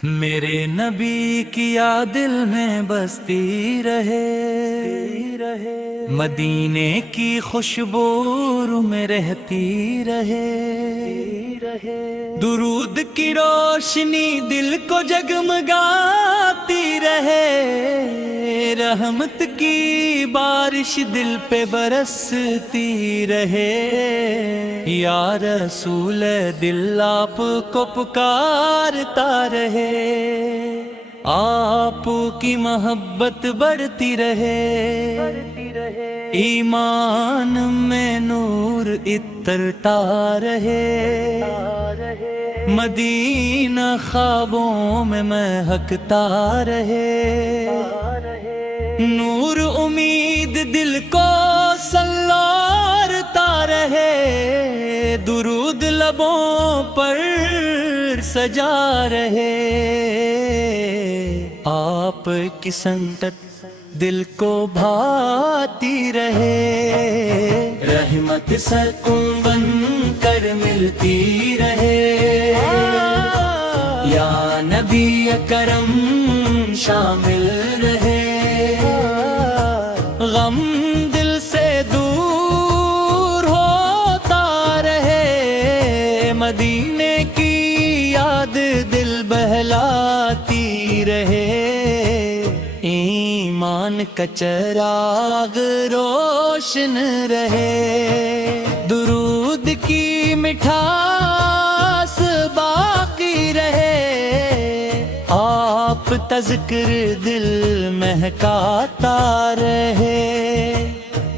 میرے نبی کی یاد دل میں بستی رہے، مدینے کی خوشبو روح میں رہتی رہے، درود کی روشنی دل کو جگمگاتی رہے، رحمت کی بارش دل پہ برستی رہے۔ یا رسول دل آپ کو پکارتا رہے، آپ کی محبت بڑھتی رہے، ایمان میں نور اترتا رہے، مدینہ خوابوں میں مہکتا رہے، نور امید دل کو سنوارتا رہے، درود لبوں پر سجا رہے، آپ کی سنگت دل کو بھاتی رہے، رحمت سکون بن کر ملتی رہے، یا نبی کرم شامل رہے، غم دل سے دور ہوتا رہے، مدینے کی یاد دل بہلاتی رہے، ایمان کا چراغ روشن رہے، درود کی مٹھاس باقی رہے، آپ تذکر دل مہکاتا رہے،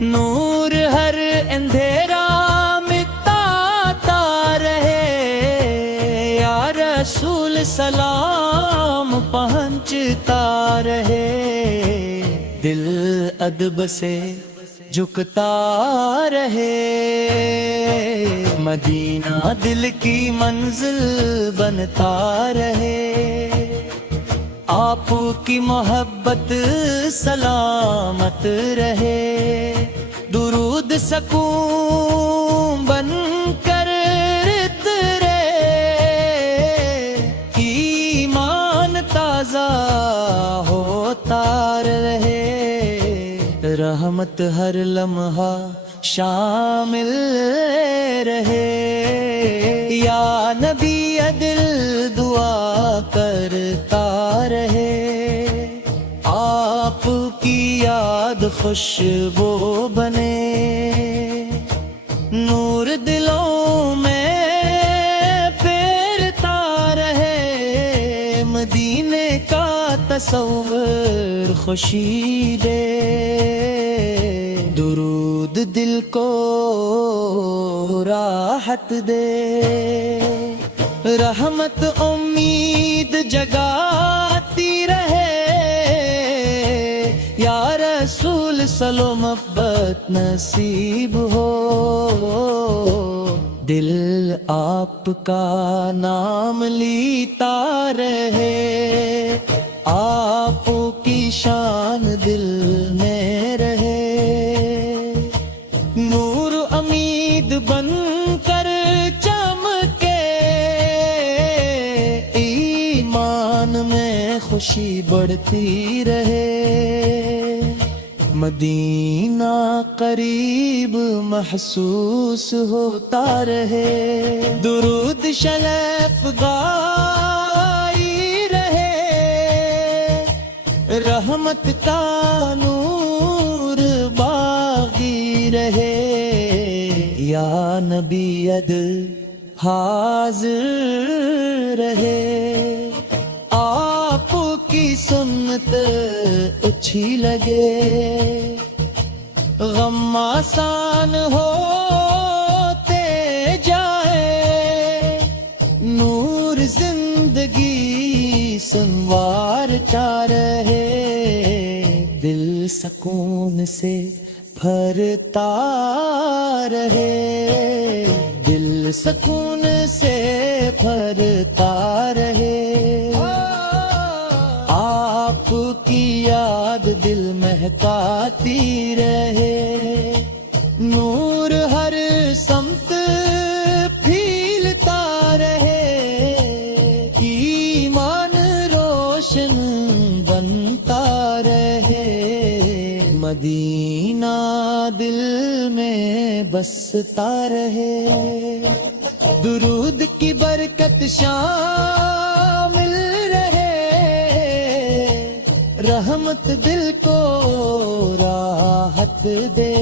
نور ہر اندھیرا مٹاتا رہے، یا رسول سلام پہنچتا رہے، دل ادب سے جھکتا رہے، مدینہ دل کی منزل بنتا رہے، آپ کی محبت سلامت رہے، درود سکون بن کر اترے، ایمان تازہ ہوتا رہے، رحمت ہر لمحہ شامل رہے، یا نبی دل دعا کرتا رہے، آپ کی یاد خوشبو بنے، نور دلوں میں پھرتا رہے، مدینے کا تصور خوشی دے، درود دل کو راحت دے، رحمت امید جگاتی رہے، یا رسول صلو محبت نصیب ہو، دل آپ کا نام لیتا رہے، آپ کی شان دل میں رہے، نور امید بن کر چمکے، ایمان میں خوشی بڑھتی رہے، مدینہ قریب محسوس ہوتا رہے، درود شلف گائی رہے، رحمت کا نور باغی رہے، یا نبی حاضر رہے، آپ کی سنت اچھی لگے، غم آسان ہوتے جائے، نور زندگی سنوارتا رہے، دل سکون سے بھرتا رہے، دل سکون سے بھرتا رہے، آپ کی یاد دل مہکاتی رہے، نور ہر سمت پھیلتا رہے، ایمان روشن بنتا رہے، مدینہ دل میں بستا رہے، درود کی برکت شامل رہے، رحمت دل کو راحت دے،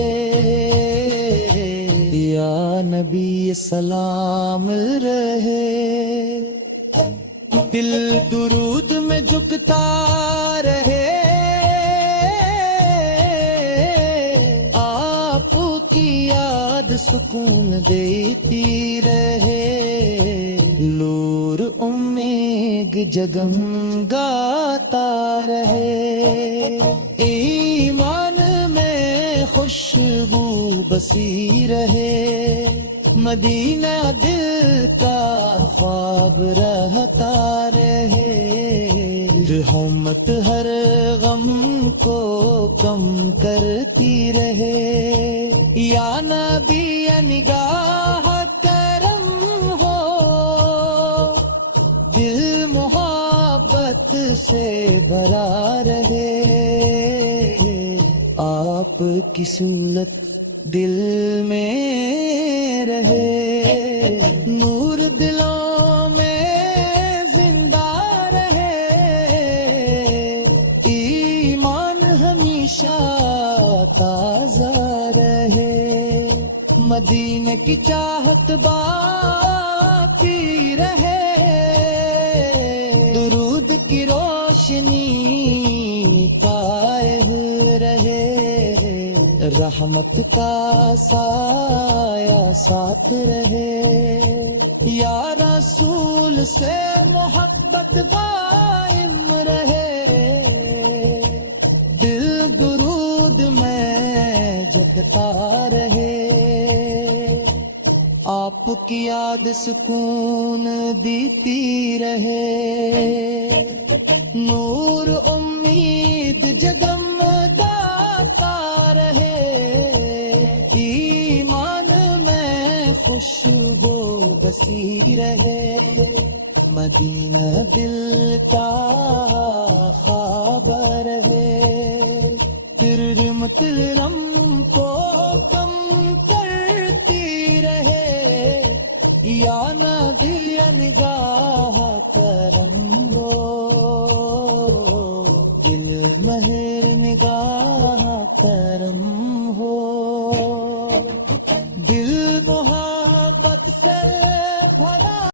یا نبی سلام رہے، دل درود میں جھکتا رہے، آپ کی یاد سکون دیتی رہے، نور امید جگمگاتا رہے، ایمان میں خوشبو بسی رہے، مدینہ دل کا خواب رہتا رہے، رحمت ہر غم کو کم کرتی رہے، یا نبی نگاہ کرم ہو، دل محبت سے بھرا رہے، آپ کی صورت دل میں رہے، نور دلوں میں زندہ رہے، ایمان ہمیشہ تازہ رہے، مدینہ کی چاہت باقی رہے، درود کی روشنی قائم رہے، رحمت کا سایہ ساتھ رہے، یا رسول سے محبت قائم رہے، دل درود میں جگتا رہے، آپ کی یاد سکون دیتی رہے، نور امید جگمگاتا رہے، ایمان میں خوشبو بسی رہے، مدینہ دل کا خواب رہے، رحمت